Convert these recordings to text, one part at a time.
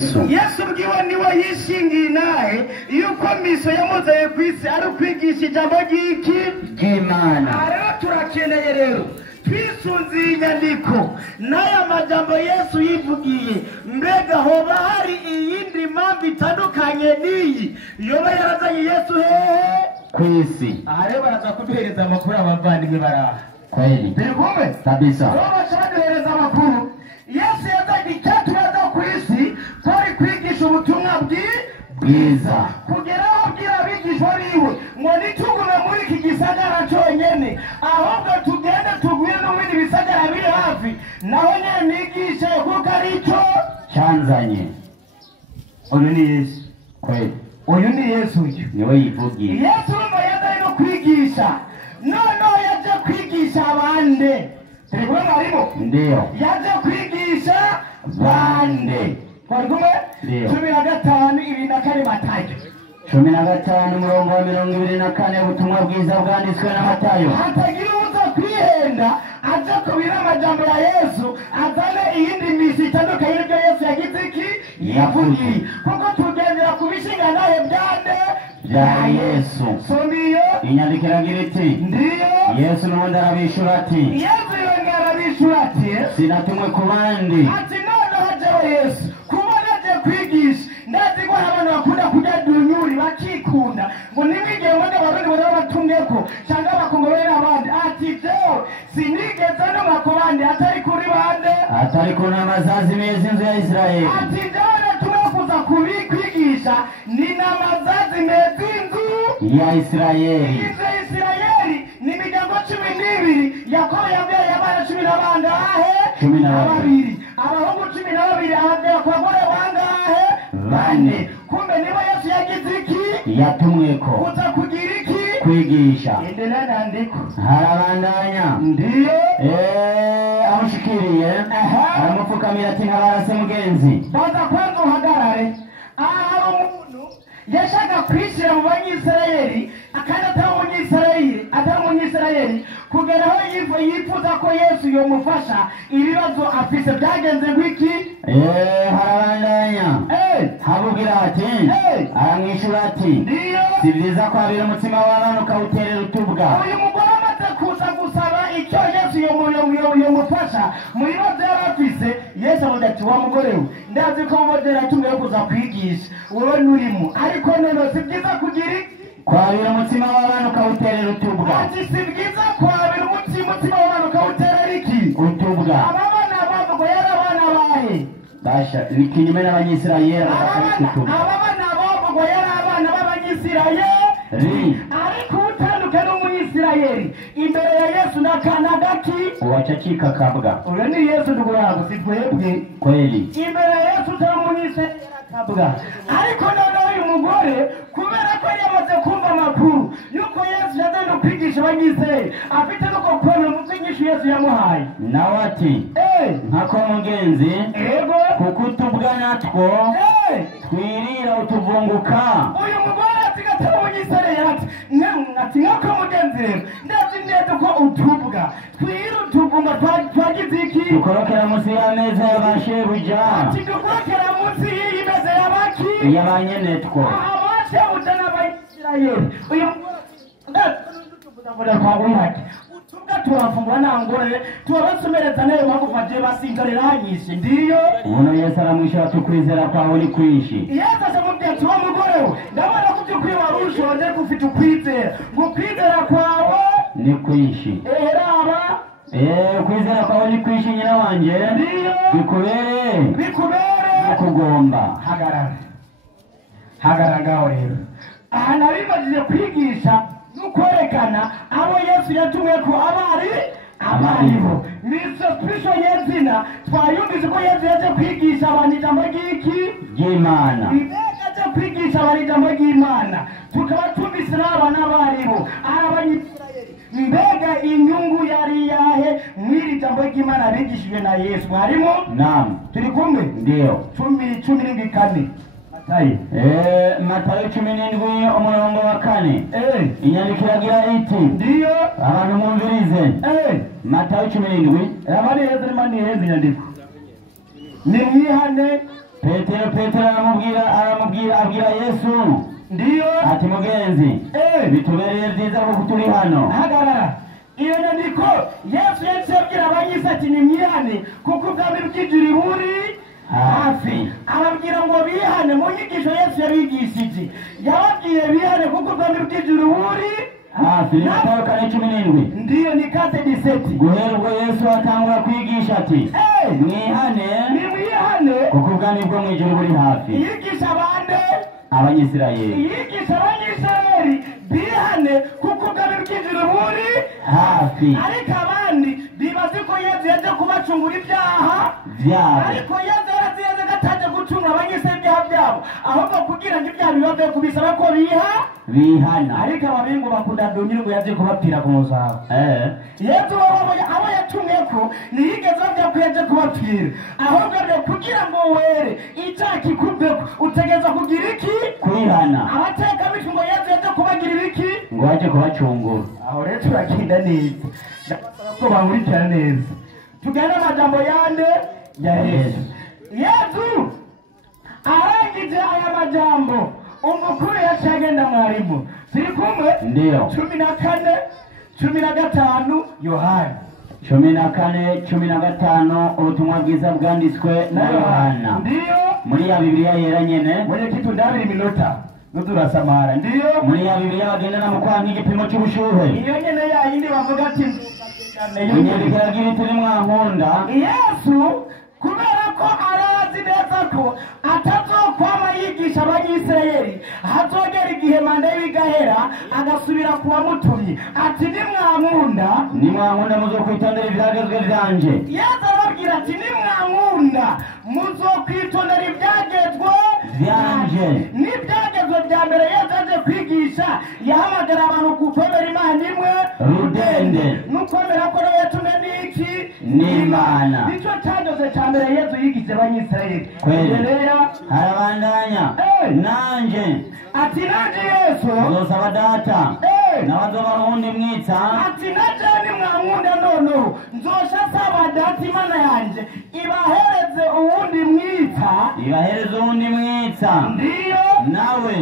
Yesu bwiwe niwe yishingiye naye yuko miso yamuzaye kw'isi ari ukwigisha ijambo ry'Imana. Rero turakeneye rero twisunze inyandiko n'aya majambo Yesu yivugiye, mbega hoba hari iyindi mpamvu itandukanye n'iyi yoba yarazanye Yesu hehe kw'isi? Aha rero baraza kuduhereza amakuru abavandimwe baraha kweli bigume kabisa. Bashaka duhereza amakuru Yesu yazanye icyaturaza kw'isi twari kwigisha ubutumwa bwiza kugera aho abwira abigishwa biwe ngo nitugume muri iki gisagara cyonyene, ahubwo tugende tugwire no muri bisagara biri hafi, naho nyene nigishe kuko ari cyo canzanye. Uyu ni Yesu kweli, uyu ni Yesu, uyu niwe yivugiye. Yesu ngo yazaye no kwigisha, noneho yaje kwigisha abande. Tegwe marimo ndio yaje kwigisha bande. Twarikumwe 15 ibinda kare Matayo 15 murongo wa 24 ubutumwa bwiza bwanditswe na Matayo. Hatagira uza kwihenda aje kubira amajambo ya Yesu, azane iyindi misi itandukanye n'ibyo Yesu yagize iki yavugiye, kuko tugendera kubishinga naye byande bya Yesu. Somiyo inyandikira giriti ndiyo Yesu n'undi arabishura ati, Yesu yongera arabishura ati, sinatumwe ku bandi ati none hajeho Yesu kubona je kwigisha. Ndazi ko abantu bakunda kujya dunyuri bakikunda ngo nimwige wende barundi bora batungeko cyangwa bakongobera abandi, ati byo sinigeze no makobandi atari kuri bande, atari kuna mazazi mezi inzu ya Israeli, ati jana tunakuza kwigisha ni na mazazi mezi inzu ya Israeli. Inzu ya Israeli ni mijango 12 Yakobo yabyaye abana 10 bangahe 12 abahungu 12 ababyaye kwa gore bangahe bane. Kumbe niba Yesu yagize iki yatumweko kuza kugira iki kwigisha. Endelea na andiko harabandanya ndiyo amushikiriye aramupfukamira ati ntabarase mugenzi baza kwanza uhagarare. Aha umuntu yashaka kwishira mu banyisirayeli akana atari umunyisirayeli kugera aho yifuza ko Yesu yomufasha ibibazo afise. Byagenze gwiki harabandanya habubwira ati aramwishura ati ndiyo si byiza ko abira umutima w'abantu ukawuterera utubwa. Uyu mugore amaze kuza gusaba icyo Yesu yomufasha mu bibazo yarafise, Yesu avuga ati wa mugore we ndazi ko mubodera tumwe kuza kwigisha wowe nurimo, ariko none si byiza kugira kwabira umutima w'abantu ukawuterera utubwa. Ati si byiza kwabira umutima w'abantu ukawuterera iki utubwa. Abana bavuga yarabana bahe basha ikinyume n'abanyisirayeli abana bavuga yarabana b'abanyisirayeli, ariko utandukanye n'umunyisirayeli imbere ya Yesu nakana gaki uwachachika kabwa. Uyo ni Yesu ndugu yangu, si twebwe kweli. Imbere ya Yesu tamunyisirayeli kabwa, ariko none uyu mugore kubera ko yamaze kumva amakuru yuko Yesu yazaye kwigisha abanyisirayeli, afite nuko kubona umunyishu Yesu yamuhaye, nawe ati nkako mugenzi ego kuko utubwa natwo twirira utuvunguka. Uyu mugore atigata umunyisirayeli ati nkako mugenzi ndazi neza ko utubwa twirira utuvunga twagize iki dukorokera munsi y'ameza y'abashebuja, ati dukorokera munsi y'imeza y'abaki y'abanyenetwo abashebuja n'abayisirayeli. Uyu mugore kwa wihaki utubwa turafungura nangore tubabasomereza nayo magufa je basingarira hanyishe ndiyo. Uno Yesu aramwisha tukwizera kwawe ni kwishi. Yesu asamubwira ati wa mugore we ndabona kubyukuri warushonje kufite ukwizera ngo kwizera kwawe ni kwishi. Raba kwizera kwawe ni kwishi nyina wanje ndiyo bikubere kugomba. Hagarara ngaho rero. Aha nabimajije kwigisha n'ukwerekana abo Yesu yatumwe ko abaribo nizo Kristo yezina twayumvise ko Yesu yaje kwigisha abantu ijambo ry'Imana, yaje kwigisha abantu ijambo ry'Imana, tukaba tumvise n'abana baribo abanyisirayeli. Mbega inyungu yari yahe mwiri jambo ry'Imana bigishijwe na Yesu harimo? Naam, turi kumwe ndio 10:14 Matayo 17 umurongo wa 4 inyandikiragira iti ndiyo abantu mwumvirize. Matayo 17 abari heze mani heze nyandiko nimwihane Petero abwira Yesu ndiyo ati mugenzi bitubereye byiza ko turi hano. hagarara iyo nyandiko Yesu yabwira abanyisi ati nimwihane kuko ubwami bw'ijuru buri hafi. arabwira ngo bihane mu nyigisho Yesu yabigishije yababwiye bihane kuko ubwami bw'ijuru buri hafi. Matayo 17 ndiyo ni 4:17 guhera ubwo Yesu atangura kwigisha ati mwihane nimwihane kuko ubwami bwo mu ijuru buri hafi. yigisha abande Abanyisirayeli yigisha abanyisirayeli bihane kuko ubwami bw'ijuru buri hafi. ariko abandi bibazi ko Yesu yaje kubacungura ibyaha byabo, ariko Yesu yaraziye gataje gucungura abanyisirayeli ibyaha byabo ahubwo kugira ngo ibyaha bibabe kubisaba ko bihana. ariko ababingo bakunda donyine ngo yaje kubapfira ku muzabo. Yesu abo yatumye ko ntiyigeze avuga ko yaje kubapfira ahubwo kugira ngo were icyaha kikuveko utegereza kugira iki? kwihana. abateka bityo ngo Yesu yaje kubagirira iki? ngo yaje kubacungura. aho rero turagenda neza ndabasaba ko bankurikira neza tugana amajambo yande ya Yesu. Yesu arangije aya majambo umukuru yacagenda mwarimu siri kumwe ndiyo 14:15 Yohana 14:15 ubutumwa bwiza bwanditswe na Yohana ndiyo muri ya Bibiliya yera nyene mwenye kitu ndabiri minota nudurasamara ndiyo muri ya Bibiliya bagendana mu kwanka igipimo cy'ubushuhe iyo nyene yayindi bavuga ati inyandikira turi mwankunda. Yesu kubera ko arazi neza ko atazokwama yigisha abanyisirayeli hazogera igihe manda y'igahera agasubira kuwamutumye ati nimwankunda muzokwitondera ibyagezwe byanje. Yesu arababwira ati nimwankunda muzokwitondera ibyagezwe byanje. N'ibyagezwe bya mbere Yesu aje kwigisha yahamagara abantu gukomera Imana imwe rudende n'ukomera ko nawe yatumye n'iki n'Imana. nicyo cyageze cya mbere Yesu yigize abanyisirayeli. harabandanya nanje ati nanje Yesu uzosaba data n'abazoba uwundi mwitsa ati naje nimwankunda noneho nzosha saba data Imana yanje ibahereze uwundi mwitsa ndiyo nawe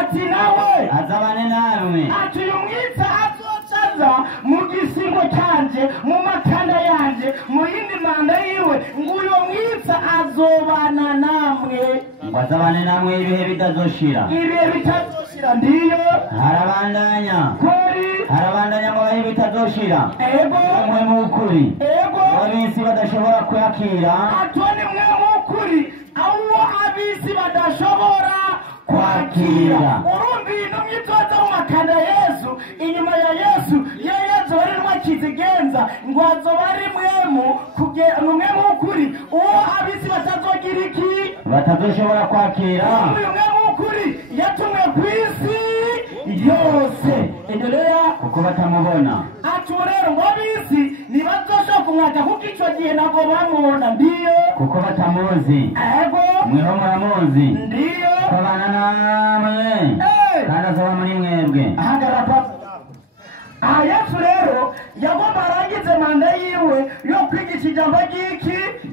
ati nawe azabane namwe ati uyu mwitsa azocaza mu gisingo cyanje mu makanda yanje mu yindi manda yiwe ngo uyo mwitsa azobana namwe ngo azabane namwe ibihe bitazoshira ndiyo harabandanya ngo ibihe bitazoshira ego mwe mukuri ego abisi badashobora kwakira atoni mwe mukuri awo abisi badashobora kwakira. urumva ino myitozo mu makanda Yesu inyuma ya Yesu Yesu barimo akizigenza ngo azoba ari mwemu ukuri uwo abisi batazogira iki? batazoshobora kwakira. uyu mwemu ukuri yatumwe kw'isi yose endelea kuko batamubona. ati rero ngo abisi ntibazoshoka kumwaka kuko icyo gihe ntabwo bamubona. ndiyo kuko batamuzi. ego mweho muramuzi. ndiyo kabana namwe kandi azoba muri mwebwe. Yesu rero yagomba arangize manda yiwe yo kwigisha ijambo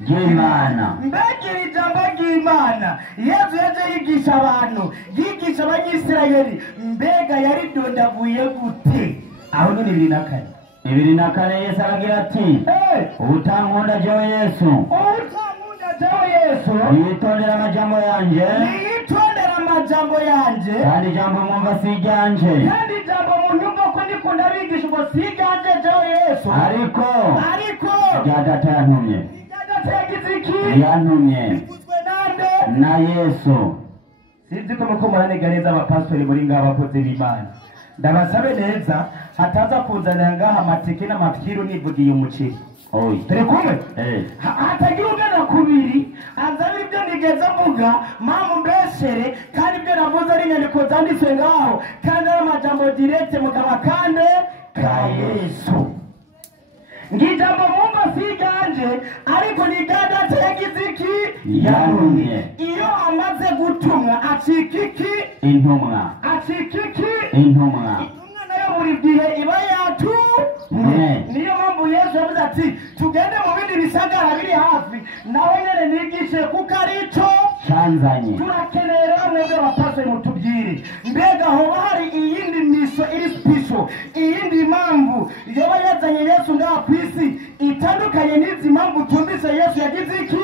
ry'Imana. mbega iri jambo ry'Imana Yesu yaje yigisha abantu yigisha abanyisirayeli mbega yaridondaguye gute? aho nyine 2:4 Yesu aragira ati utankunda jewe Yesu yitondera amajambo yanje kandi ijambo mwumva si iryanje ariko rya data yantumye na Yesu. sinzi ko muko muranega neza abapastori muri ngaba abakozi b'Imana ndabasabe neza hataza kuzanira ngaha amateke n'amafikiru nivugiye umuceri. turi kumwe hatagira ugana kubiri azana ibyo nigeze mvuga mpamvu mbeshere kandi ibyo navuze ari inyandiko zanditswe ngaho kandi ari amajambo direct mu kanwa kande ka Yesu. ngijambo mumva si iganje ariko ni data yagize iki? yantumye. iyo amaze gutumwa acika iki? intumwa. intumwa nayo buri gihe iba yatumwe. niyo mpamvu Yesu yavuze ati tugende mu bindi bisagara biri hafi naho nyene nigishe kuko ari cyo canzanye. turakeneye rero mwebwe bapaswe mutubwire mbega hoba hari iyindi miso iri special, iyindi mpamvu yoba yazanye Yesu ngaha kw'isi itandukanye n'izi mpamvu tumvise Yesu yagize iki?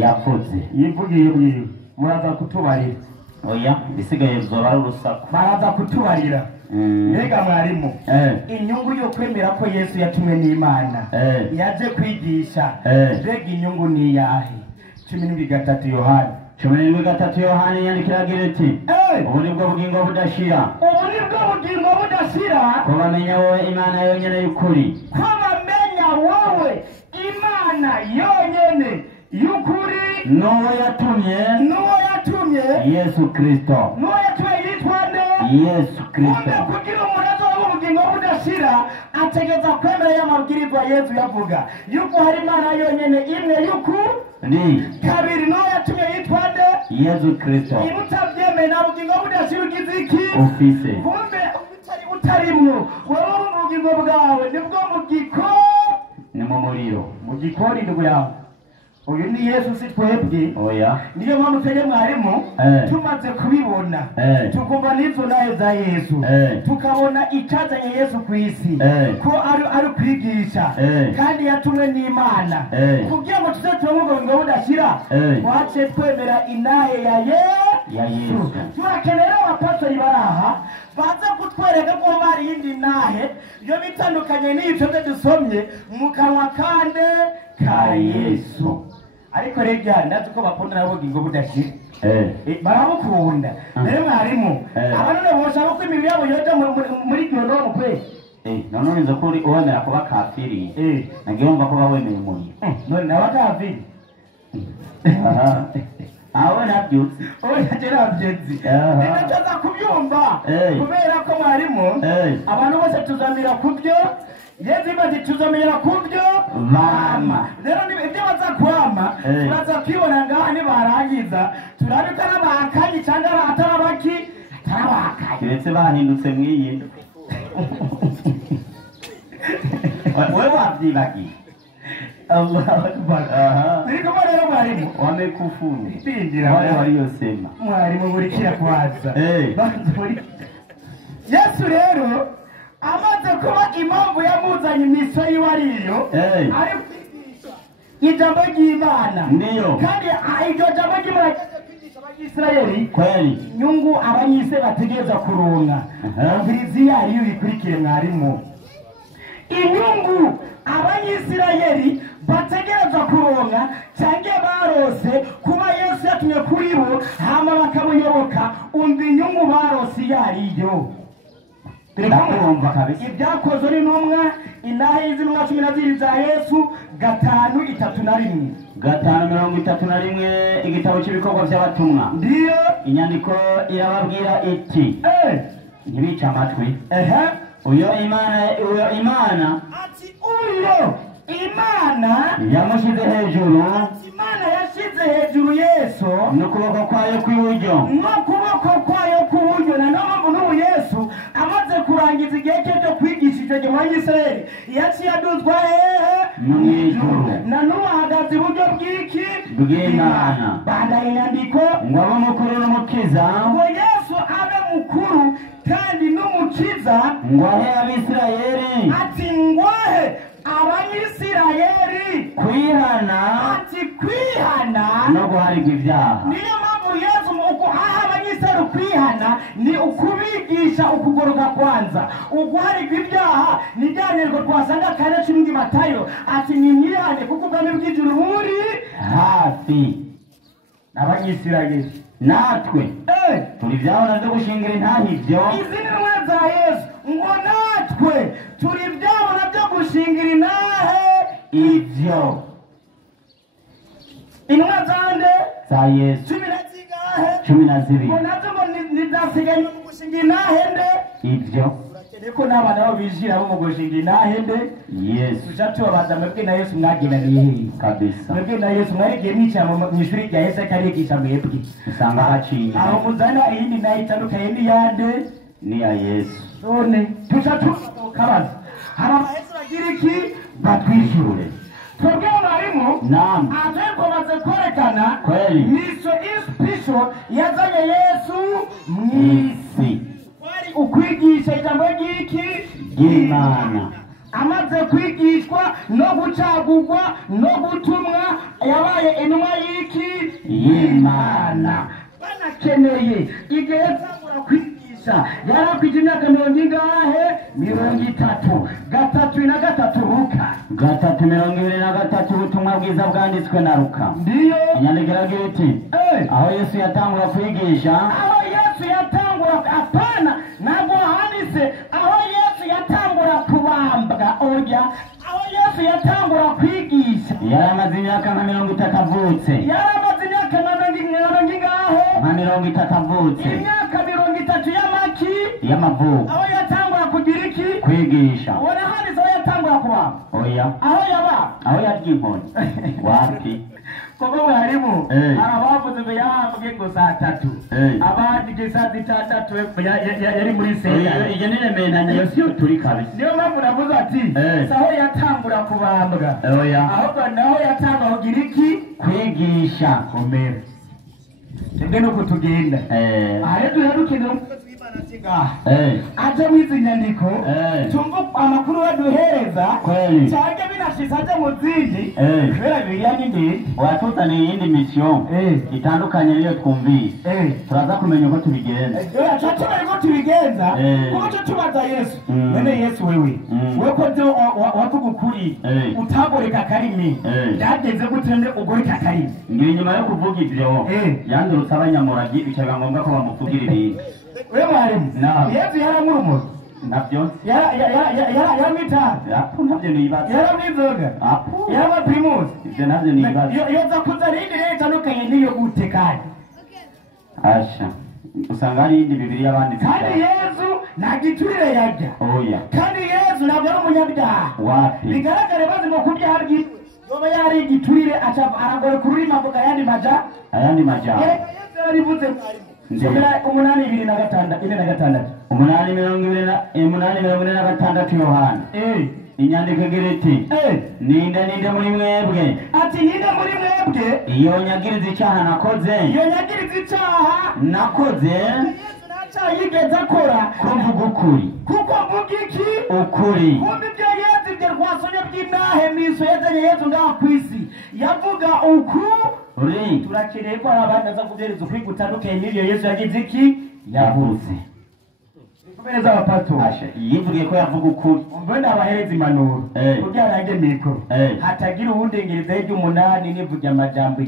Yakoze. Yivugiye bwiwe. Muraza kutubarira. Oya, bisigaye zoba ari urusaku. Baraza kutubarira. Mbega mwarimu, inyungu yo kwemera ko Yesu yatumwe n'Imana yaje kwigisha, mbega inyungu ni iyahe? 17 Yohana 17 Yohana yandikira agira ati ubu nibwo bugingo budashira, ubu nibwo bugingo budashira, ko bamenya wowe Imana yonyene y'ukuri, ko bamenya wowe Imana yonyene y'ukuri, n'uwo yatumye Yesu Kristo, n'uwo yatumye yitwa nde? Yesu Kristo. Kugira umurazo w'ubugingo budashira ategeza kwemera y'amabwirizwa Yesu yavuga yuko hari Imana yonyene imwe y'ukuri, kabiri n'uwo yatumye yitwa nde? Yesu Kristo. Imutabyemeye nta bugingo budashira ugize iki? Ufise. Kumbe utarimwo wowe ubugingo bwawe nibwo ni mu muriro, mu gikoni ndugu yawe. Uyu ni Yesu si twebwe. Oya. Niyo mpamvu twebwe mwarimu tumaze kubibona tukumva n'izo nayo za Yesu tukabona icyazanye Yesu kw'isi ko ari kwigisha kandi yatumwe n'Imana kugira ngo tuze turamuga ngo budashira twace twemera inahe ya Yesu. Turakenera abapastori baraha baza kutwereka ko bari yindi nahe yo bitandukanye n'icyo dusomye mu kanwa kande ka Yesu. Ariko rega ndazi ko bakunda nabo bugingo budashira baramukunda rero mwarimu abanone boshaka ko imibiri yabo yoja muri gihoro mu kwe none nzo kuri uwemera kuba kafiri nagiye umva ko bawemeye muri none nabakafiri awe nabyutse nabyutse ndaza kubyumva kubera ko mwarimu abantu bose tuzamira kubyo Yesu imaze tuzamira kubyo mama rero ibyo baza kwama turaza kwibona ngaha nibarangiza turabika n'abahakanye cyangwa atarabaki kiretse bahindutse mw'iyi wewe wabyibagiye. Allahu Akbar. Niko rero mwarimu wamekufuru tindira wale waliosema mwarimu burikira kwanza Yesu rero amaze kuba impamvu yamuzanye imiso yiwariyo ari ijambo ry'Imana ndiyo kandi iryo jambo ry'Imana kwigisha abanyisirayeli kweli nyungu abanyise bategeza kuronka ngiriziya ariyo bikurikire mwarimu inyungu abanyisirayeli bategereza kuronka cyangwa barose kuba Yesu yatumye kuri bo hama bakamuyoboka umva inyungu barose yariyo ibyakozwe n'intumwa inaha y'intumwa 12 za Yesu 5:31 5:31 igitabo cy'ibikorwa by'abatumwa ndiyo inyandiko irababwira iti ntibica amatwi uyo Imana ati uyo Imana yamushyize hejuru Imana yashyize hejuru Yesu n'ukuboko kwayo kw'iburyo na n'ubu Yesu amaze kurangiza igihe cyo kwigisha icyo gihe Abanyisirayeli yaciye aduzwa mu ijuru na n'ubu ahagaze iburyo bw'Imana bandaye inyandiko ngo abe mukuru n'umukiza ngo Yesu abe mukuru kandi n'umukiza ngo ahe Abisirayeli ati ngwahe Abanyisirayeli kwihana no guharigwa ibyaha. Niyo mpamvu Yesu uko aha Abanyisirayeli kwihana ni ukubigisha ukugoroka kwanza uguharigwa ibyaha ni byanirwa twasanga kane 10 Matayo ati nimwihane kuko ubwami bw'ijuru muri hafi. Abanyisirayeli natwe turi byabona byo gushingira intahivyo izi ntumwa za Yesu ngo natwe turi byabona byo gushingira inahe ivyo intumwa zande za Yesu 12 ngo nazo ngo nidasigaye mu gushingira inahe nde ivyo niko n'abana babo bijira bo mu gushingira inahe nde Yesu ushatu abaza mwebwe na Yesu mwagenda nihe kabisa mwebwe na Yesu mwarigiye n'icamo mu ishuri rya Yesu karigisha mwebwe usanga haciye aho muzana iyindi nayo itandukanye n'iyande ni ya Yesu none tushatu kabaza haba Yesu bagira iki batwishure twebwe mwarimu naam ateko baze korekana kweli miso inyigisho yazanye Yesu mw'isi wari ukwigisha ijambo ry'iki ry'Imana. amaze kwigishwa no gucagurwa no gutumwa yabaye intumwa y'iki y'Imana. Banakeneye igihe yatangura kwigisha yarakwije imyaka 30 gatatu na gatatu Luka 3:23 ubutumwa bwiza bwanditswe na Luka. ndiyo Inyandiko iragira iti aho Yesu yatangura kwigisha, aho Yesu yatangura apana ntabwo handitse aho Yesu yatangura kubambwa oya aho Yesu yatangura kwigisha yaramaze imyaka nka 30 avutse. yaramaze imyaka nka 30 avutse, imyaka 30 y'amaki y'amavuko, aho yatangura kugira iki kwigisha. ubona handitse aho yatangura kubambwa Oya, aho yaba aho yarya inkoni. Wapi? kuko we harimo abavuze ngo yahambwe ngo saa 3 abandi saa 6 yari muri seya Iyo ni remenanye yo turi kabisa. niyo mpamvu navuze ati aho yatangura kubambwa Oya, ahubwo naho yatangura kugira iki kwigisha. komera twebwe nuko tugenda aha rero duherukire umukozi w'Imana singaha aje mwizi nyandiko tumva amakuru baduhereza cyangwa binashitse aje mu zindi kubera Bibiliya ni ndende watuzaniye iyindi mission itandukanye niyo twumvise. Turaza kumenya uko tubigenza. tumenya uko tubigenza kuko cyo tubaza Yesu none Yesu wewe ko byo wavuga ukuri utagoreka karimi byagenze gutende ugoreka karimi. Ngira inyuma yo kuvuga ivyo yandurutse abanyamuragi bikaba ngombwa ko bamuvugira ibintu. wewe mwarimu Yesu yaramurumuza navyo yaramwita navyo nibaza yaramwizoga yaraprimus ivyo navyo nibaza yoza kuzana indi rero itandukanye niyo gute kandi asha usanga ari indi Bibiliya abandi kandi Yesu nta giturire yarya oya kandi Yesu ntabwo ari umunyabyaha wapi bigaragare bazi ngo kubyaha yoba yari igiturire aca aragore kururima avuga ayandi maja Yesu yarivuze Somera 8:26 8:26 Yohana inyandiko igira iti ninde muri mwebwe ati ninde muri mwebwe iyo nyagiriza icyaha nakoze yigeze akora kuvuga ukuri kuko mvuga iki ukuri kumbe ibyo Yesu ibyo rwasonye by'inahe miso yazanye Yesu ngaha ku isi yavuga ukuri. Turakeneye ko abandi baza kubyereza ukuri gutandukanye n'ibyo Yesu yagize iki yavuze. Kubereza abapato yivugiye ko yavuga ukuri mbona abahereza impanuro kugira nange mikoro hatagira uwundengereza y'umunani nivuga amajambo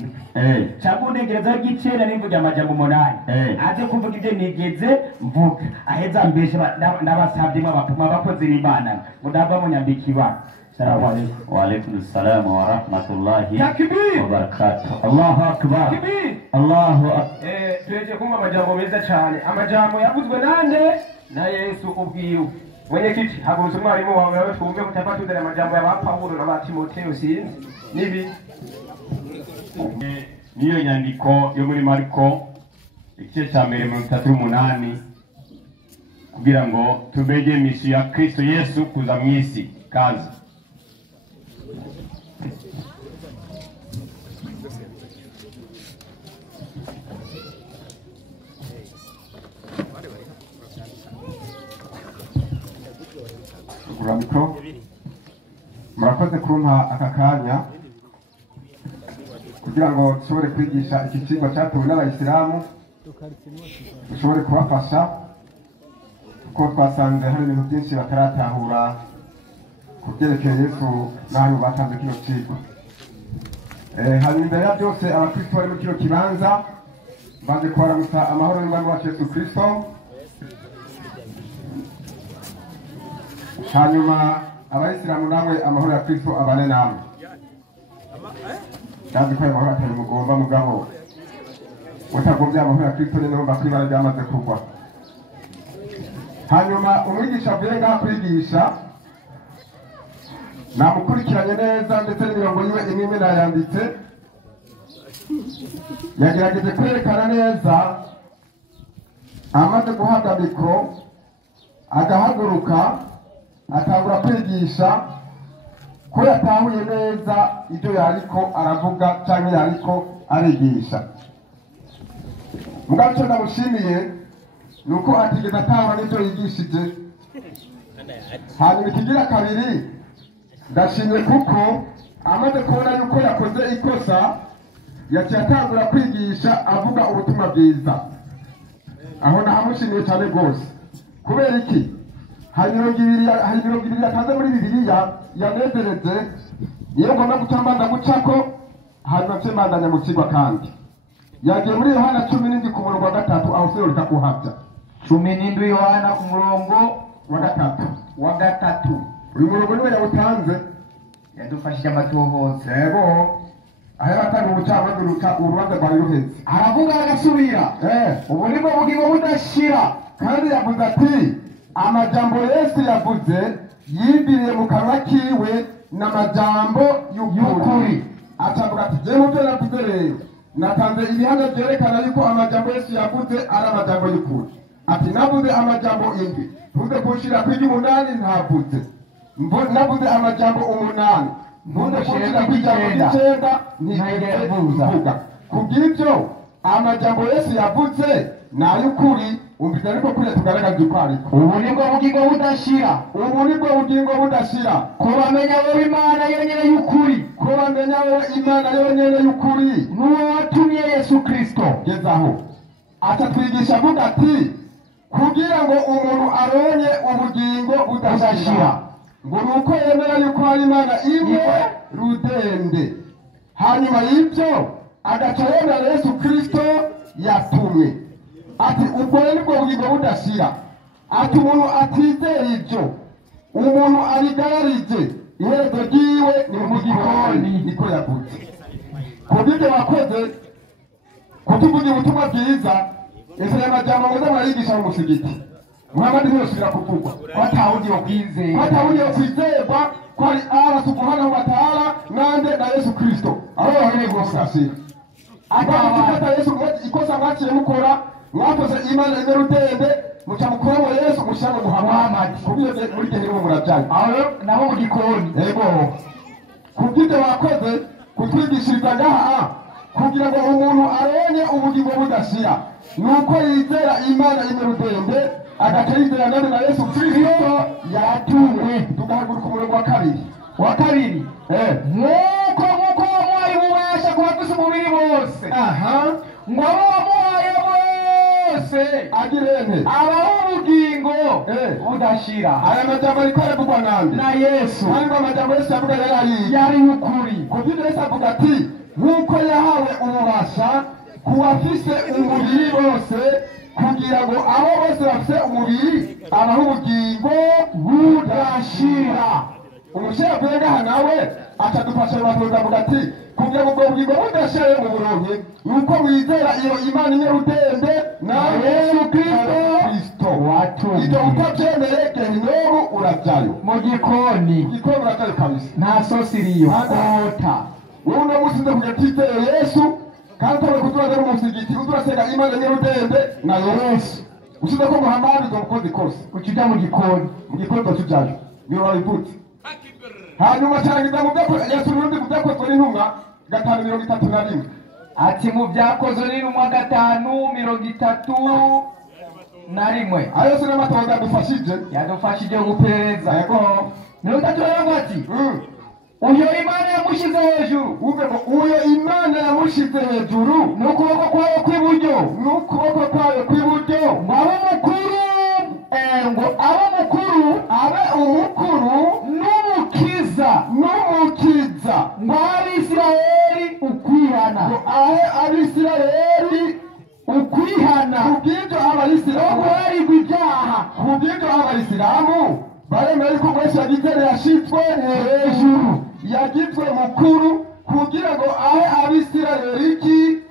cyangwa undengereza y'icenda nivuga amajambo 8 aje kuvuga ibyo nigeze mvuga aheza mbeshe n'abasabye mw'abapuma bakoze n'Imana mudava munyambikiwa. Salamu alaykum. Wa alaykum assalam wa rahmatullahi wa barakatuh. Allahu akbar. Allahu akbar. Tueje kumva amajambo meza cyane amajambo yavuzwe nande na Yesu ubwiwe. Mwenyekiti hagurutse umwarimu wawe nawe twumve kutapfa tudana amajambo ya Pawulo na Timoteyo sinzi nibi niyo nyandiko yo muri Mariko igice cya 38 kugira ngo tubege misi ya Kristo Yesu kuza mwisi kazi. Mariko murakoze kumpa aka kanya kugira ngo dushobore kwigisha iki kigo cyatewe n'abayisilamu dushobore kubafasha kuko twasanze hari ibintu byinshi bataratahura ku byerekeye Yesu n'ahantu batanze kino kigo. Hanyuma imbere ya byose abakristo bari muri kino kibanza baje kubaramutsa amahoro y'Umwami wacu Yesu Kristo. Hanyuma abayisilamu namwe amahoro ya Kristo abane namwe. Ndazi ko amahoro atari mugomba mugabo utagombye amahoro ya Kristo ni numva ko ibara ryamaze kugwa. Hanyuma umwigisha avuye ngaha kwigisha namukurikiranye neza ndetse n'imirongo yiwe imwe nayanditse yagerageje kwerekana neza amaze guhabwa mikoro agahaguruka atangura kwigisha ko yatahuye neza ibyo yariko aravuga cyangwa yariko arigisha. mugabo icyo ndamushimiye ni uko atigeze atahwa n'ibyo yigishije. Hanyuma ikigira kabiri ndashimye kuko amaze kubona yuko yakoze ikosa yaciye atangura kwigisha avuga ubutumwa bwiza. Aho nahamushimiye cyane rwose. Kubera iki? hari mirongo ibiri yatanze muri Bibiliya yanezereje, niyo ngomba gutambanza gucako hanyuma nce mbandanya mu kigwa kandi. Yagiye muri Yohana 17 ku murongo wa 3 aho sero litakuhavya. 17 Yohana ku murongo wa gatatu. Uyu murongo niwe yawutanze yadufashije amatohoza. Yego. Aho atari ubucamanza urubanza rwari ruheze. Aravuga agasubira. Ubu nibwo bugingo budashira. Kandi yavuze ati amajambo Yesu yavuze yibiriye mu kanwa kiwe n'amajambo y'ukuri. Acavuga ati je mutwe navuze rero natanze ibihamya byerekana yuko amajambo Yesu yavuze ari amajambo y'ukuri. Ati navuze amajambo indwi ntuze kushira kw'ijwi umunani ntavuze. Navuze amajambo umunani ntuze kushira kw'ijambo icenda ntivuga. Kubw'ibyo amajambo Yesu yavuze n'ay'ukuri. Umvise ariko kure tugaragaza uko ariko. Ubu nibwo bugingo budashira. Ubu nibwo bugingo budashira. Ko bamenya wowe Imana yonyene y'ukuri. Ko bamenya wowe Imana yonyene y'ukuri. N'uwo watumye Yesu Kristo. Gezaho aca twigisha avuga ati kugira ngo umuntu aronye ubugingo budashira ngo nuko yemera yuko hari Imana imwe rudende. Hanyuma y'ibyo agaca yemera Yesu Kristo yatumye. Ati ubwo nibwo bugingo budashira. Ati umuntu atizeye ibyo, umuntu arigararije iherezo ryiwe ni mu gikoni. Niko yavuze. Kubw'ibyo bakoze kutuvuga ubutumwa bwiza ese y'amajambo ngo murayigisha mu musigiti. Muhammad ntiyosubira kuvugwa ko atawundi yo kwizerwa ko ari Allah subhanahu wa ta'ala nande na Yesu Kristo. Abo bahene gusasira. Ata Yesu ikosa mwaciye mukora mwakoze Imana imwe rudende muca mukora wa Yesu mushaka Muhammad. Kubyo muri gihe nibo murabyaye aho nabo mu gikoni. Yego kubyo bakoze kutwigishiriza ngaha kugira ngo umuntu aronye ubugingo budashira nuko yizera Imana imwe rudende agaca yizera nande na Yesu Kristo yatumwe. Tugahaguruka umurongo wa kabiri nk'uko wamuhaye ububasha ku bafise umubiri bose ngo abo wamuhaye bose agirente abaho ubugingo budashira. Aya majambo ariko aravugwa nande na Yesu. Kandi amajambo Yesu yavuga yari ukuri. Kubyo Yesu avuga ati nk'uko yahawe ububasha ku bafise umubiri bose kugira ngo abo bose bafise umubiri abaho ubugingo budashira. Umushehe bwengaha nawe atadufasha batoza avuga ati kugira ngo ubwo bugingo budashira mu buronke nuko wizera iyo Imana imwe rudende na Yesu Kristo watumye. Ibyo utabyemeye gehinomu urabyayo mu gikoni urabyayo kabisa. Nta sosi iriyo kota. Wowe uno munsi ndavuga twizeye Yesu kandi turi kutubaza mu musigiti uturasenga Imana imwe rudende na Yesu. Usize ko Muhammad uzokoze kose ukijya mu gikoni tujyayo niyo wabivutse. Hanyuma cyarangiza mu byako Yesu n'undi mu byakozwe n'intumwa 5:31. Ati mu byakozwe n'intumwa 5:31. Ayo se n'amatoza yadufashije guperereza. Yego niyo taturavuga ati uyo Imana yamushize hejuru. Uve ngo uyo Imana yamushize hejuru n'ukuboko kwawe kw'iburyo ngo abe mukuru abe umukuru n'umukiza ngo Abisirayeli ukwihana. Kubw'ibyo Abayisilamu baremera yuko Yesu yashitswe hejuru yagizwe mukuru kugira ngo ahe Abisirayeli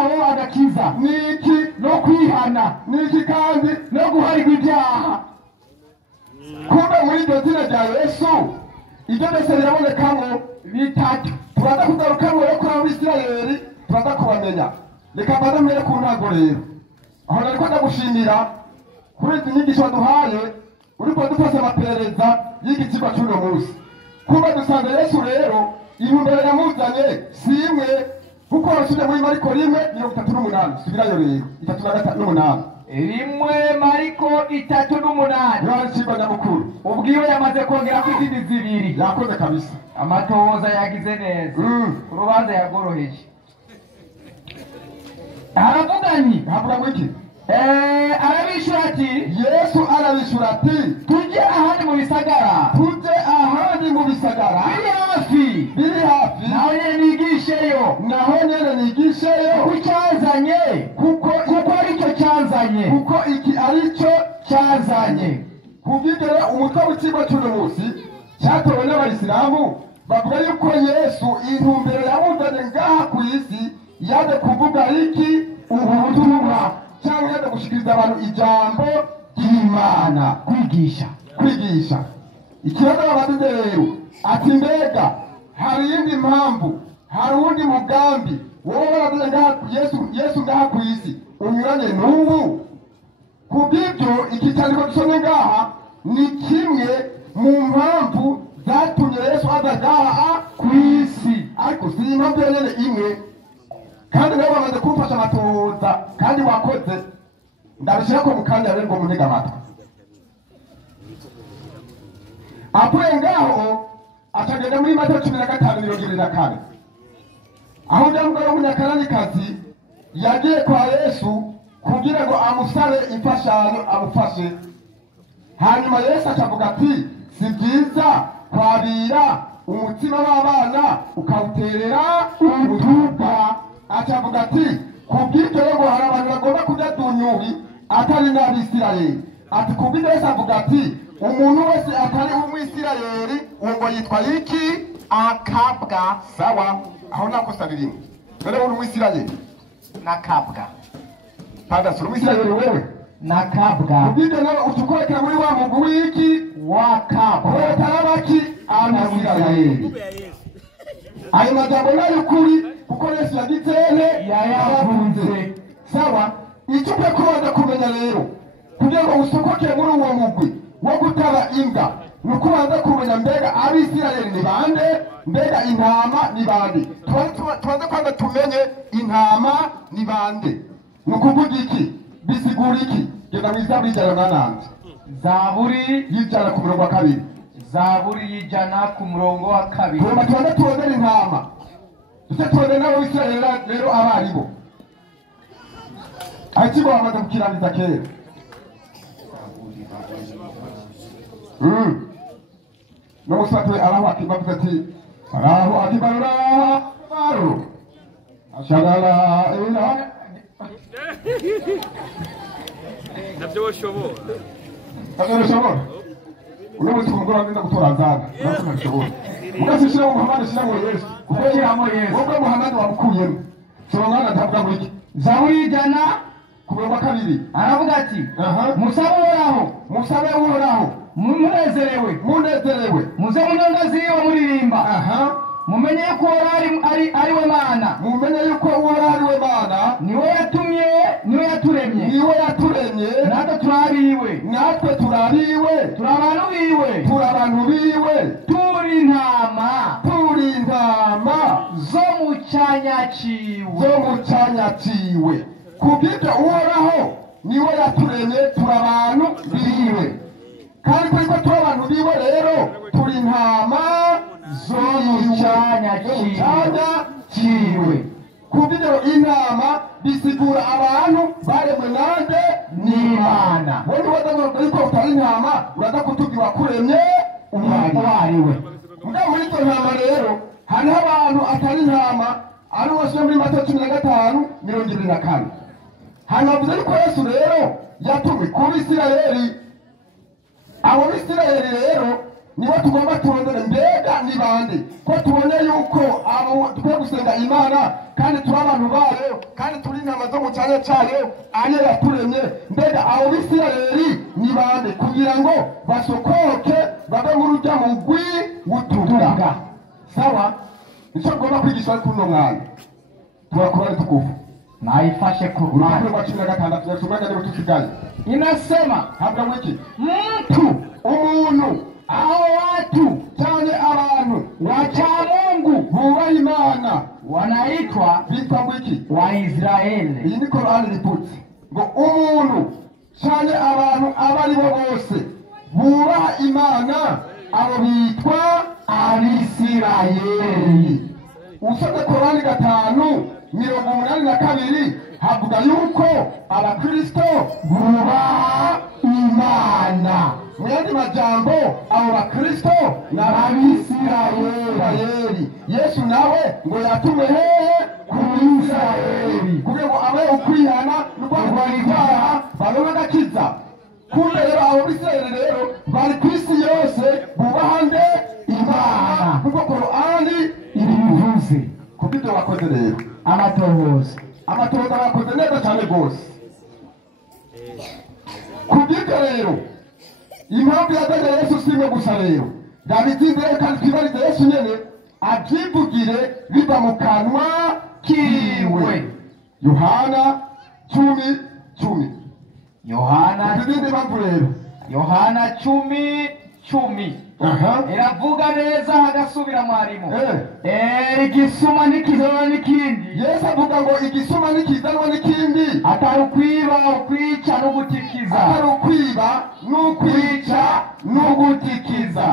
abo agakiza niki no kwihana niki kandi no guharirwa ibyaha. Kumbe muri iryo zina rya Yesu ibyo byose birabonekamo bitatu. Turaza kugarukamo rero kuri Abisirayeli turaza kubamenya. Reka mbaze mbere ku ntago rero aho nariko ndagushimira kuri izi nyigisho duhaye uriko dufashe amaperereza y'igicigwa cy'uno munsi. Kumbe dusanze Yesu rero intumbero yamuzanye si imwe kuko wasubye muri Mariko 1:38 subirayo rero 38 rimwe Mariko 3:8 naraciba nyamukuru ubwiwe yamaze kongera kw'izindi zibiri yakoze kabisa amatohoza yagize neza urubanza yagoroheje haravuganye havuga ngo iki arabishura ati Yesu arabishura ati tujye ahandi mu bisagara biri hafi naho nyene nigisheyo kuko iki aricyo cyazanye kubwigere umutwe w'ikigo cy'uno munsi cyatowe n'abayisilamu bavuga yuko Yesu intumbero yamuzanye ngaha ku isi yaje kuvuga iki ubutumwa cyangwa yaje gushikiriza abantu ijambo ry'Imana kwigisha ikibazo babaze rero ati mbega hari iyindi mpamvu hari uwundi mugambi wowe warazanye ngaha Yesu ngaha ku isi unyuranye n'ubu kubw'ibyo iki cyandiko dusomye ngaha ni kimwe mu mpamvu zatumye Yesu aza ngaha ku isi ariko si impamvu yonyine imwe kandi nawe bamaze kumfasha amatohoza kandi wakoze ndabishira ko mukanya rero ngo munega amatwi avuye ngaho akagenda muri Matayo 15:24 aho umugore w'umunyakananikazi yagiye kwa Yesu kugira ngo amusabe imfashanyo amufashe hanyuma Yesu akavuga ati si byiza kwabira umutima w'abana ukawuterera ubutuka akavuga ati kubw'ibyo ngo hari abantu bagomba kurya dunyuri atari n'Abisirayeli ati kubw'ibyo Yesu avuga ati umuntu wese atari umwisirayeli uwo ngo yitwa iki akabwa sawa aho nakosa ririmo dore umuntu umwisirayeli nakabwa Padasura umwisirayeli wewe nakabwa kubw'ibyo nawe utukorekera muri wa mugu w'iki wakabwa wetarabaki Abisirayeli ayo majambo n'ay'ukuri kuko Yesu yagitene yayavunze sawa icyo ukwiye kubanza kumenya rero kugira ngo usokokere muri uwo mugwi wo gutaba imbwa ni ukubanza kumenya mbega Abisirayeli ni bande mbega intama ni bande tubanze kwanza tumenye intama ni bande ni ukuvuga iki bisigura iki genda mw'Izaburi y'ijana Zaburi y'ijana ku murongo wa 2 Zaburi y'ijana ku murongo wa 2 tugomba tubanze tubonere intama duce tubone n'Abisirayeli rero abaribo ikigo bamaze kukirangiza kera no musatwe Allahu Akbar avuga ati Allahu Akbar ashagala ila nabyo bashobora uno musi kumugora ngenda gutora azana nako nashobora mugashishira mu Muhammad shira mu Yesu kuko yamo Yesu ubwo Muhammad wamukuyemo sorongana ndavuga ngo iki Zaburi y'ijana ku murongo wa 2 aravuga ati musabe uhoraho munezerewe muze munyonga ziwe muririmba mumenye yuko ari we Mana niwe yaturemye natwe turabiwe turi abantu biwe turi intama zo mu cyanya ciwe kubw'ibyo uhoraho niwe yaturemye turi abantu biwe kandi kuko turi abantu biwe rero turi intama zo mu cyanya ciwe kubw'ibyo intama bisigura abantu baremwe nande n'Imana wowe wadagorwa yuko utari intama uraza kutubwira kuremye uwariwe mugabo muri izo ntama rero hariho abantu atari intama ari wose muri Matayo 15:24 hano bavuze yuko Yesu rero yatumwe ku Bisirayeli abo Bisirayeli rero nibo tugomba turondera mbega ni bande ko tubone yuko abo dukwiye gusenga Imana kandi turi abantu bayo kandi turi intama zo mu cyanya cyayo ariyo yaturemye mbega abo Bisirayeli ni bande kugira ngo basokoke babe mu rujya mugwi w'utunga sawa nicyo tugomba kwigisha kuri uno mwanya turakora tukufu naifashe Qur'an wa 16 tunasomana ndio tusigaye inasema habla wiki umuntu hao watu cyane abantu wacha Mungu bubaha Imana imana wanaitwa bitwa ngwiki Waisraeli. iyi ni korani riputse ngo umuntu cyane abantu abari bo bose bubaha imana abo bitwa Abisirayeli. Usabye korani 5:82 havuga yuko abakristo bubaha imana. Mu yandi majambo abo bakristo ni Abisirayeli. Yesu nawe ngo yatumwe hehe ku Isirayeli kugira ngo abe ukwihana n'urwara icyaha baronke agakiza. Kumbe rero abo Bisirayeli rero bari ku isi yose bubaha nde imana kuko korani ibivuze. Kubyo bakoze rero amatohoza bakoze neza cyane rwose. Kubyo rero impamvu yazanye Yesu simwe gusa rero ndabizindire kandi twibarize Yesu nyene abyivugire biva mu kanwa kiwe. Yohana 10:10 Yohana 10:10 iravuga neza hagasubira mwarimu. Igisuma nikizanwa n'ikindi. Yesu avuga ngo igisuma nikizanwa n'ikindi atari ukwiba, ukwica no gutikiza. atari ukwiba n'ukwica n'ugutikiza.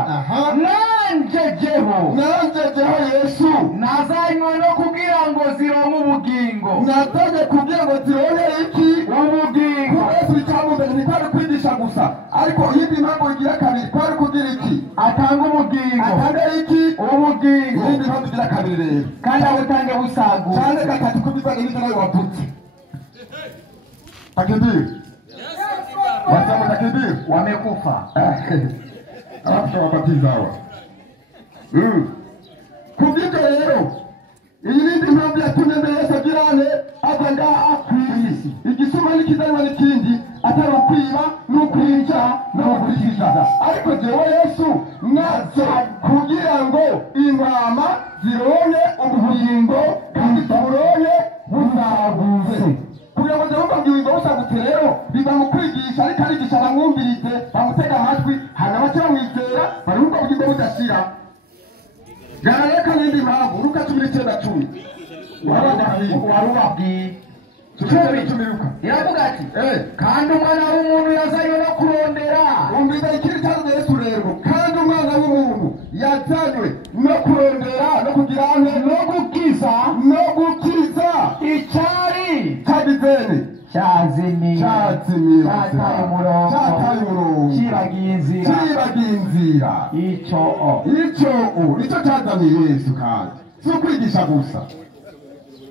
Nanjejeho Yesu nazanywe no kugira ngo zironke ubugingo. nazanye kugira ngo zironke iki? Ubugingo. Yesu icyamumbere ntikwari kwigisha gusa ariko iyindi mpamvu igira kabiri kwari kugira iki? Atanga ubugingo. atanga iki? Ubugingo. iyindi mpamvu igira kabiri rero kandi abutange busagura. cyane gatatu kubivana n'ibyo nawe wavutse. Takibiri wasema takibiri Wamekufa. alafu wakatiza hawa. Kubyo rero iyi nindi mpamvu yatumye mbere Yesu agirane ava ngaha ku isi. Igisuma nikizanwa n'ikindi atari ukwiba n'ukwica n'ugutikiza. Ariko jewe Yesu nazo kugira ngo intama zironke ubugingo kandi tuburonke busaguze. Kugira ngo zironke ubugingo busagutse rero biva mu kwigisha ariko arigisha bamwumvirize bamutega amatwi hanyuma bake bamwizera barumva ubugingo budashira. Garareka n'indi mpamvu Luka 19:10 warubabwiye. Iravuga ati kandi umwana w'umuntu yazanywe no kurondera. umviriza ikiri cyazanye Yesu rero kandi umwana w'umuntu yazanywe no kurondera no kugira no gukiza icyari cyagizene cyazimiye cyataye umurongo kibagiye inzira. Icyo nicyo cyazanye Yesu kandi si ukwigisha gusa.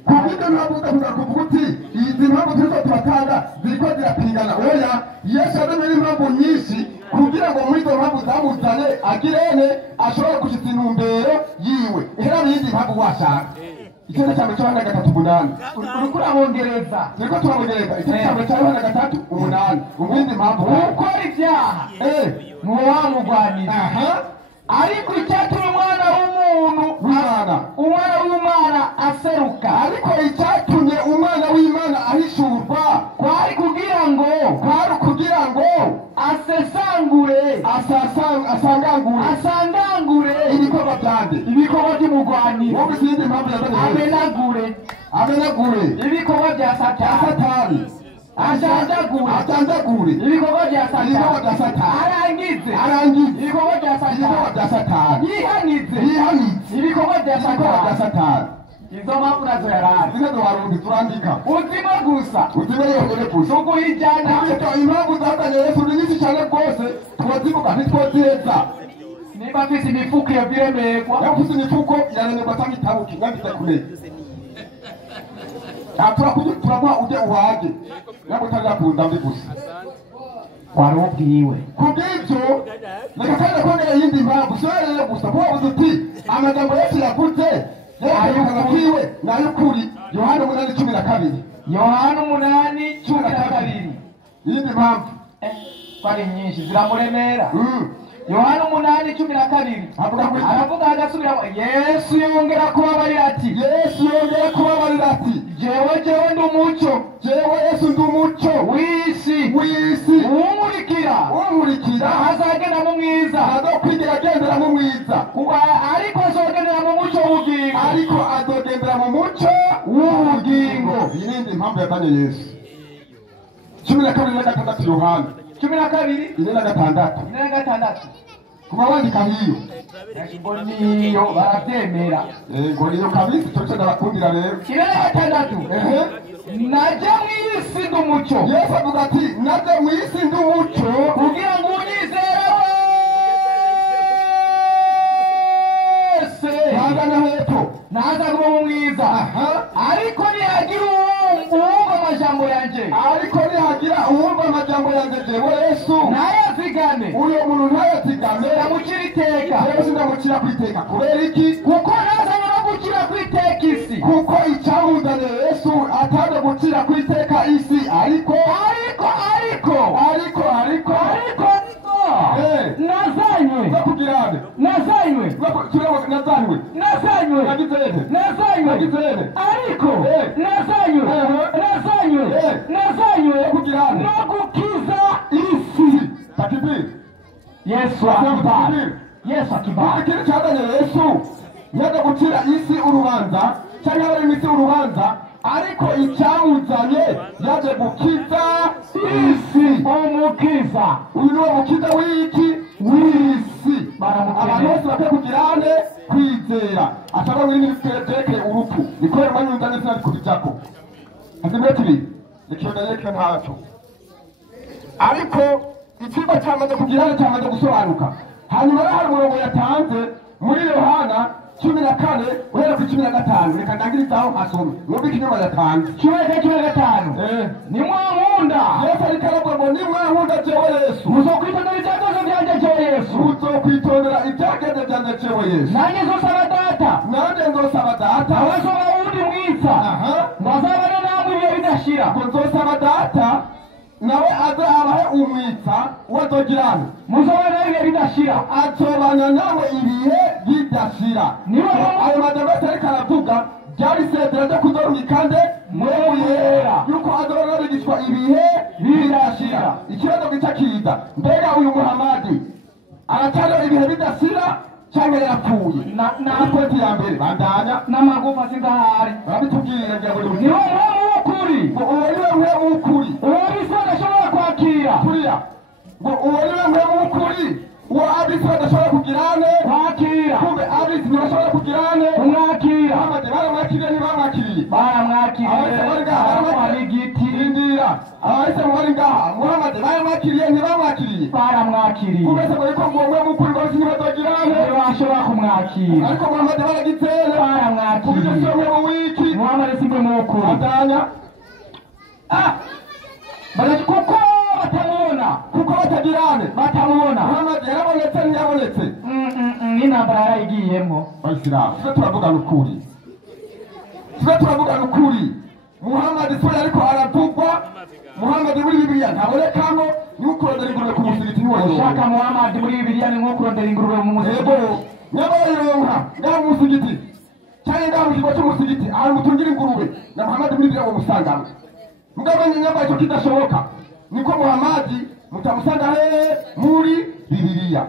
Kubw'ibyo mpamvu udakuvuga uti izi mpamvu turiko turatanga ziriko zirapingana. Oya, Yesu yazanye n'impamvu nyinshi kugira ngo muri izo mpamvu zamuzanye agirene ashobore gushitsa intumbero yiwe. Hera n'iyindi mpamvu washaka. Icyenda cya mbere Yohana 3:8 uriko urabongereza. turiko turabongereza. Icyenda cya mbere Yohana 3:8 umwindi mpamvu ukora ibyaha ntiwamugwanira. Ariko icyatumye umwana w'Imana aseruka. ariko icyatumye umwana w'Imana ahishurwa kwari kugira ngo asangangure ibikorwa byande ibikorwa by'umugwanira. wowe izindi mpamvu yazanye amenagure ibikorwa bya Satani. ajanjagure ibikorwa bya Satani. arangize ibikorwa bya Satani. yihanize ibikorwa bya Satani. izo mpamvu nazo yarazi zino warundi turandika uzima gusa yonyine gusa uguhijana. impamvu zazanye Yesu ni nyinshi cyane rwose twazivuga ntitwoziheza. niba mfise imifuko yaviremegwa yavuze imifuko iraremerwa cyangwa itabuke ngambita kure turaguha ujye uhage ntabwo utazakunda mbi gusa wari ubwiwe. kubw'ibyo reka kandi kongera iyindi mpamvu siyo gusa kuba wabuze uti amagambo Yesu yavuze yerekana kwiwe ni ay'ukuri. Yohana 8:12 iyindi mpamvu kwari nyinshi ziramuremera. Yohana 8:12 aravuga agasubiramo. Yesu yongera kubabarira ati jewe ndi umucyo. Yesu ndi umucyo w'isi uwumurikira azagenda mu mwiza azokwigira agendera mu mwiza ariko azogendera mu mucyo w'ubugingo. tukagendera mu muco w'ubugingo. Iyi ni impamvu yazanye Yesu. 12:6 Yohana 12:6 kuba wandika hiyo ngo niyo barabyemera ngo niyo kabisa cyo ndabakundira rero 12:6 naje mw'isi ndumucyo. Yesu avuga ati naje mw'isi ndumucyo kugira ngo unyizere wese bagana hepfo naza kuba mwiza ariko nihagira uwumva amajambo yanje jewe Yesu ntayazigame uyo muntu ntayazigame ndamucira iteka. Yesu ndamucira kwiteka kubera iki? kuko nazanye no gucira kwiteka isi. kuko icyamuzanye Yesu ataje gucira kwiteka isi ariko nazanywe bakugirane nazanywe ariko nazanywe bakugirane no gukiza isi. takibiri Yesu akibara. Kile cyazanye Yesu yaje gucira isi urubanza cyangwa abari isi urubanza ariko icyamuzanye yaje gukiza isi. Umukiza uyu ni umukiza w'iki w'isi. abantu bose bakwiye kugirane kwizera ashaka muri n'ibiterekeye urupfu nikorera manyunza ndetse n'abikubijako azimwe turi ikiyodaye ntacyo ariko ikigo cyamaze kugirane cyamaze gusobanuka. hanyuma hari umurongo yatanze muri Yohana 14 uhera ku 15. reka ndangirizaho asome numva ikinyoma yatanze 15 nimwe nkunda. Yesu ariko aravuga ngo nimwe nkunda jewe Yesu muzokwitondera ibyagezo byanje jewe Yesu. muzokwitondera ibyagezo byanje jewe Yesu. nanjye nzosaba data abazaba wundi mwiza ngo azabane namwe ibihe bidashira. ngo nzosaba data nawe azabahe umwitsa wazogirana muzobana ibihe bidashira. azobana nawe ibihe bidashira. niba ayo magambo ariko aravuga byari isezerano ryo kuzorungika nde mumenyereye yuko azobana n'abigishwa ibihe bidashira. ikibazo gica kiza mbega uyu Muhamadi aracyariho ibihe bidashira cyangwa yarapfuye? na konti ya mbere bandanya n'amagufa sindahari barabitubwira ngira ngo niwe mpemu w'ukuri. uwo niwe mpemu w'ukuri uwo bisi badashobora kwakira kuriya ngo uwo niwe mpemu w'ukuri uwo abisi badashobora kugirane kwakira. kumbe abisi ntibashobora kugirane kumwakira. Muhamadi baramwakiriye ntibamwakiriye baramwakiriye igiti indira abahise bari ngaha Muhamadi baramwakiriye ntibamwakiriye baramwakiriye. kumbe se bariko ngo uwo mpemu w'ukuri bose ntibazogirane ntibashobora kumwakira ariko Muhamadi baragitera baramwakiriye. kubyo mpemu w'iki Muhamadi si mpemu w'ukuri. bandanya kuko batamubona Muhamadi yarabonetse ntiyabonetse n'intambara yarayigiyemo. Bayisilamu twe turavugana ukuri Muhamadi sura ariko aravugwa. Muhamadi muri Bibiliya ntabonekamo ni ukurondera ingurube ku musigiti niwe ushaka Muhamadi muri Bibiliya ni nko kurondera ingurube mu musigiti. nyabayironka ngaha mu musigiti cyangwa ngaha mu kigo cy'umusigiti ahantu mutungira ingurube na Muhamadi muri Bibiliya mumusangamo mugabanye nyambaye icyo kidashoboka niko Muhamadi mutamusanga hehe muri Bibiliya.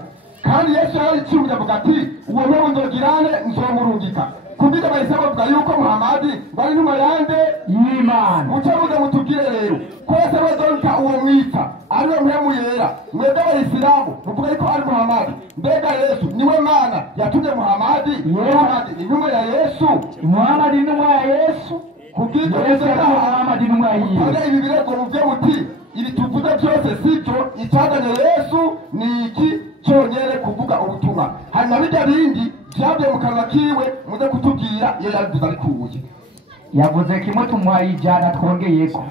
kandi Yesu yarayicumye avuga ati uwo mpemu nzogirane nzomurungika. kubw'ibyo bahise bavuga yuko Muhamadi bari nyuma yande y'Imana. mucyo muze mutubwire rero ko Yesu bazorika uwo mwita ariwe mpemu yera mwebwe abayisilamu muvuga yuko ari Muhamadi. mbega Yesu niwe Mana yatumye Muhamadi? Muhamadi ni intumwa ya Yesu. Muhamadi ni intumwa ya Yesu. kubw'ibyo Muhamadi ni intumwa yiwe. kandi ibi birego muvye muti ibi tuvuze byose sibyo icyazanye Yesu ni iki cyonyere kuvuga ubutumwa. hanyuma bijya bindi byavuye mu kanwa kiwe muze kutubwira iyo yabivuze abikuye. yavuze kimwe tumuhaye ijana twongeyeko.